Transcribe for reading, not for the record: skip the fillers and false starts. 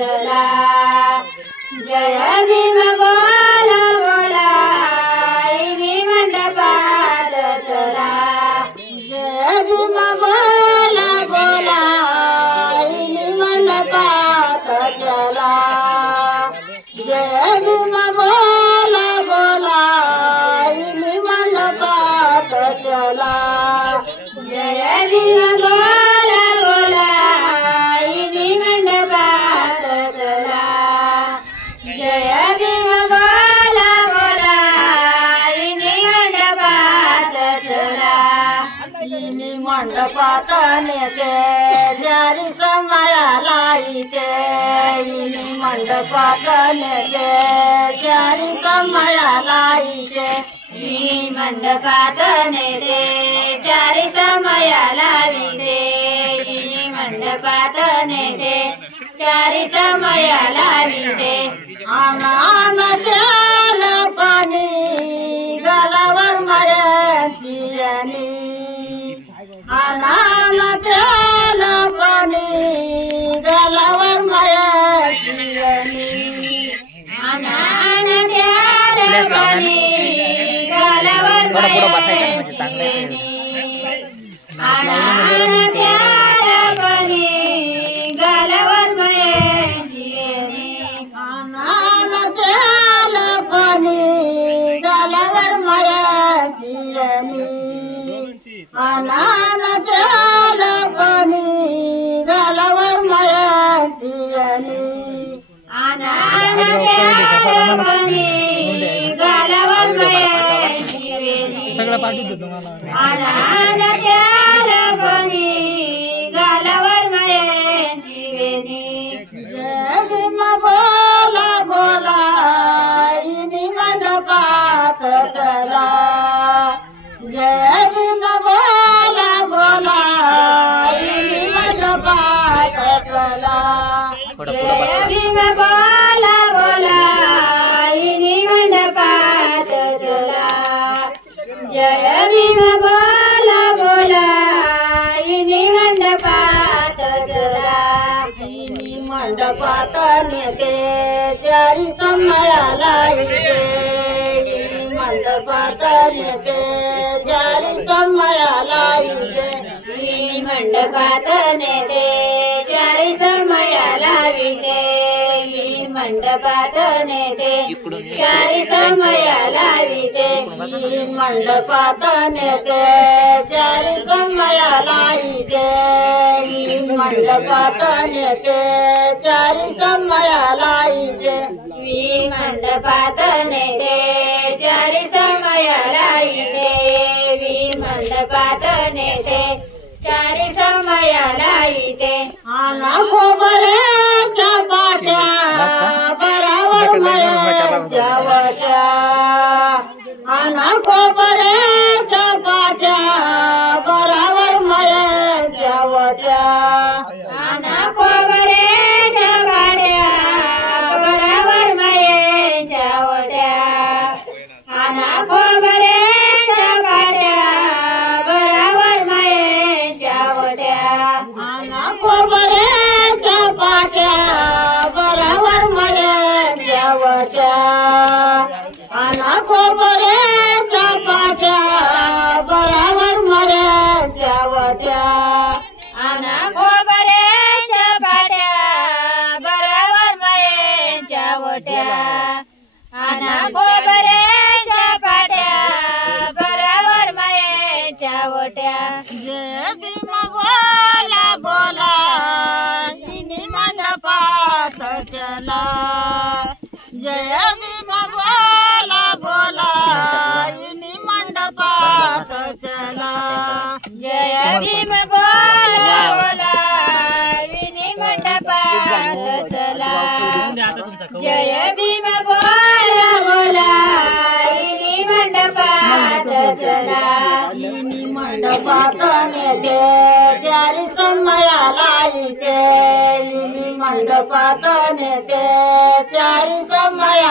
चला जय भीम बोला बोला इनी मंडपात चला जय भीम बोला बोला इनी मंडपात चला जय भीम बोला बोला इनी मंडपात चला जय भीम बोला बोला इनी मंडपात चला जय भीम बोला बोला इनी मंडपात चला इनी मंडपात नेते जारी समयाला इथे इनी मंडपात नेते जारी समयाला इथे इनी मंडपात नेते चारी समयाला विते इनी मंडपात नेते चारी समयाला विते आमान जल पाणी गलावर मायाची आनान जल पाणी गलावर मायाची आनान जल पाणी गलावर मायाची आनान जल पाणी गलावर मायाची आनान जल पाणी गलावर मायाची आनान जल पाणी गलावर मायाची आनान जल पाणी गलावर मायाची सगळं पाठवतो तुम्हाला आनान जल पाणी गलावर मायाची जय भीम बोला बोला इनी मंडपात चला जय भीम बोला बोला इनी मंडपात चला जय भीम बोला बोला इनी मंडपात चला जय भीम बोला बोला इनी मंडपात चला इनी मंडपात नेते चारी समयाला इथे इनी मंडपात नेते चारी समयाला इथे इनी मंडपात नेते चारी समयाला विते इनी मंडपात नेते चारी समयाला विते इनी मंडपात नेते चारी समयाला इथे इनी मंडपात नेते चारी समयाला इथे इनी मंडपात नेते चारी समयाला इथे इनी मंडपात नेते चारी समयाला इथे आना खोबऱ्याच्या पाट्या बरावर मायाच्या वाट्या आना खोबऱ्याच्या पाट्या बरावर मायाच्या वाट्या आना खोबऱ्याच्या पाट्या बरावर मायाच्या वाट्या आना खोबऱ्याच्या पाट्या बरावर मायाच्या वाट्या आना खोबऱ्याच्या पाट्या बरावर मायाच्या वाट्या आना खोबऱ्याच्या पाट्या बरावर मायाच्या वाट्या आना खोबऱ्याच्या पाट्या बरावर मायाच्या वाट्या आना खोबऱ्याच्या पाट्या बरावर मायाच्या वाट्या जय भीम बोला बोला इनी मंडपात चला जय भीम बोला बोला इनी मंडपात चला जय भीम बोला बोला इनी मंडपात चला जय भीम बोला बोला इनी मंडपात चला इनी मंडपात नेते चारी समयाला इथे इनी मंडपात नेते चारी समया